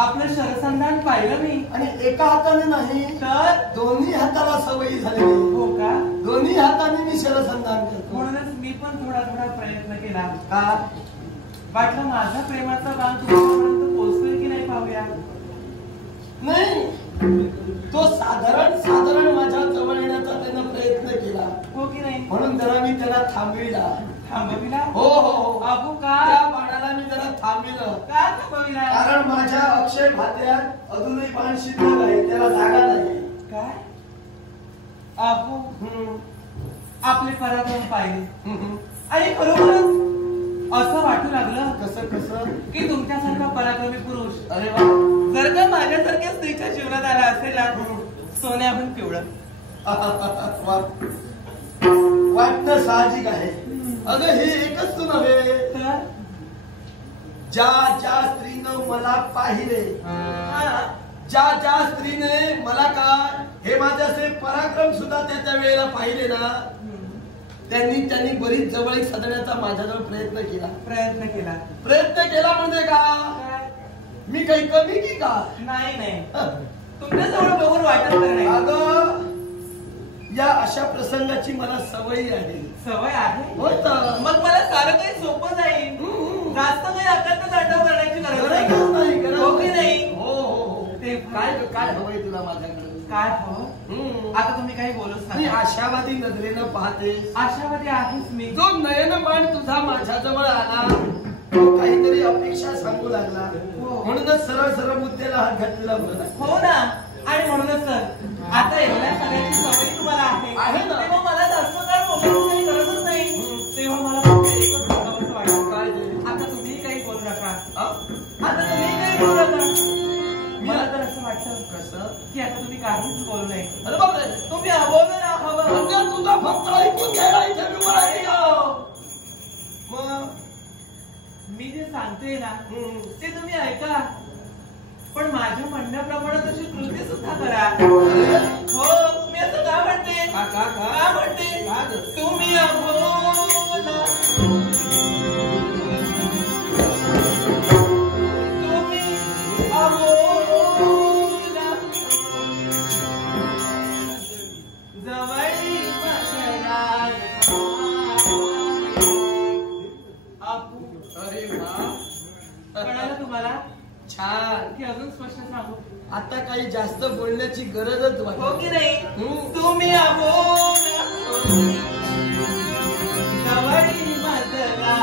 आपलं शरसंधान पाहिलं मी. आणि एका हाताने नाही तर दोन्ही हाताला सवयी झालेली. हो का? दोन्ही हाताने मी शरसंधान करतो. म्हणूनच मी पण थोडा थोडा प्रयत्न केला. का? वाटलं माझा प्रेमाचा बाण तुमच्यापर्यंत पोहोचतोय की नाही पाहूया. नाही, तो साधारण माझ्या जवळ येण्याचा त्यानं प्रयत्न केला. हो की नाही? म्हणून जरा मी त्याला थांबविला. थांबविला? हो हो हो. अबू का? त्या बाणाला मी जरा थांबविलं. का थांबविला? कारण माझ्या अक्षय भात्यात अजूनही बाण शिल्लक आहे, त्याला जागा नाही. काय? अबू आपले पराक्रम पाहिले आणि खरोखरच असं वाटू लागलं. कसं कसं? की तुमच्यासारखा पराक्रमी पुरुष अरे वा, जर का माझ्यासारख्या स्त्रीच्या जीवनात आला असेल ना, सोन्याहून पिवळं वाटतं साहजिक आहे. अगं हे एकच तू नव्हे, तर ज्या ज्या स्त्रीनं मला पाहिले, ज्या स्त्रीने मला का हे माझ्याचे पराक्रम सुद्धा त्या वेळेला पाहिले ना, त्यांनी बरीच जवळीक साधण्याचा माझ्याजवळ प्रयत्न केला म्हणजे का मी काही कमी की का? नाही तुमच्याजवळ बघून वाटत नाही. अगं या अशा प्रसंगाची मला सवय आहे. सवय आहे? होय तर मग मला सारं काही सोपं जाईल. जास्त काही अकल्प तांडव करण्याची गरज नाही. हो की नाही? हो हो. ते काय हवंय तुला माझ्याकडे? काय हवं? आता तुम्ही काही बोलूच मी नाही. आशावादी नजरेनं पाहते. आशावादी आहेच मी. जो नयनबाण तुझा माझ्याजवळ आला, तो काहीतरी अपेक्षा सांगू लागला. म्हणूनच सरळ मुद्द्याला हात घातलेला बरं. हो ना. आणि म्हणूनच तर आता एवढ्या सगळ्याची सवय तुम्हाला आहे ना, तेव्हा मला जास्त काळ बोलायची गरजच नाही. तेव्हा मला फक्त एकच सांगावंसं वाटतं. काय ते? आता तुम्ही काही बोलू नका. आता तुम्ही काही बोलू नका. मला तर असं वाटतं कसं की आता तुम्ही काहीच बोलू नये. अरे बापरे, तुम्ही बोलू ना हवं म्हणजे तुझा फक्त ऐकून घ्यायला इथे मी उभा आहे. मग मी जे सांगते ना ते तुम्ही ऐका, पण माझ्या म्हणण्याप्रमाणे तशी कृती सुद्धा करा. हो, मी असं का म्हणते? का म्हणते? तुम्ही कळालं तुम्हाला? छान. की अजून स्पष्ट सांगू? आता काही जास्त बोलण्याची गरजच वाटत हो की नाही? तुम्ही जवळी माझला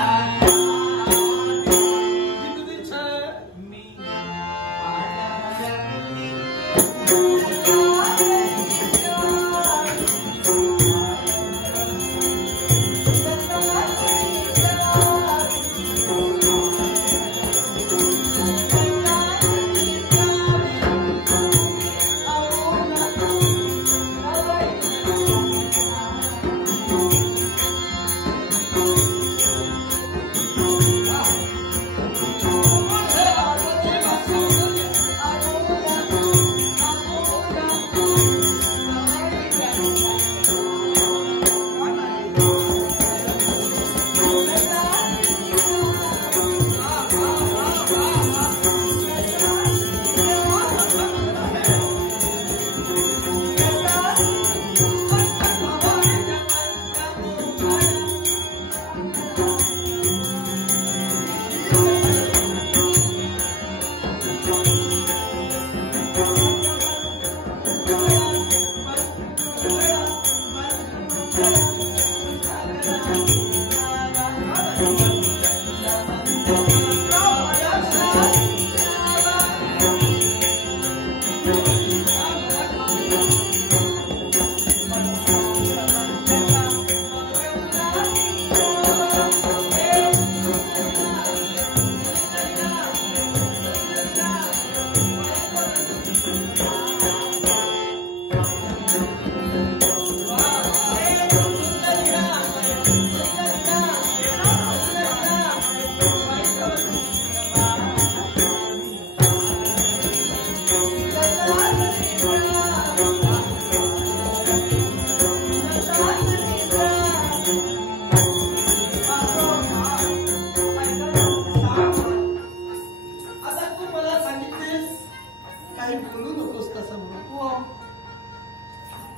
काय बोलू नकोस तसं म्हणून. हो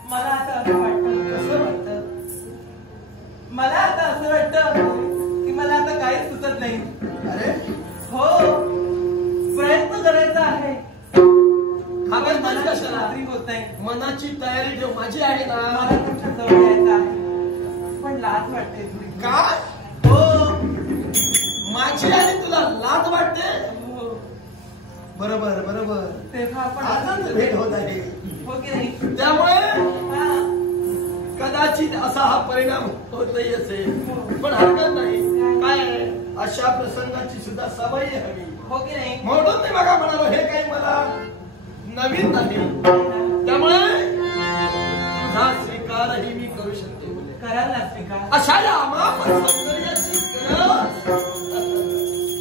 मला आता असं वाटतं. कसं वाटतं? मला आता असं वाटतं की मला आता काहीच सुचत नाही. अरे हो प्रयत्न करायचा आहे. घाबरतोस कशाला? खात्री होत नाही. मनाची तयारी ठेव, माझी आहे ना. मला तुमच्या जवळ यायचं आहे पण लाज वाटते थोडी. काय? हो माझी आणि तुला लाज वाटते? हो. बरोबर बरोबर. तेव्हा आपण आजच भेट होत आहे. हो की नाही. त्यामुळे हा. कदाचित असा हा परिणाम होतही असेल हो. पण हरकत नाही. काय आहे, अशा प्रसंगाची सुद्धा सवय हवी. हो की नाही. म्हणून मी बघा म्हणालो हे काही मला नवीन नाही. त्यामुळे तुझा स्वीकारही मी करू शकते. कराल ना स्वीकार. अशा या अमाप सौंदर्याची गरज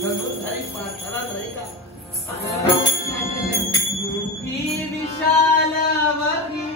धनुर्धारी प्रार्थना नाही का? ही विशाल वही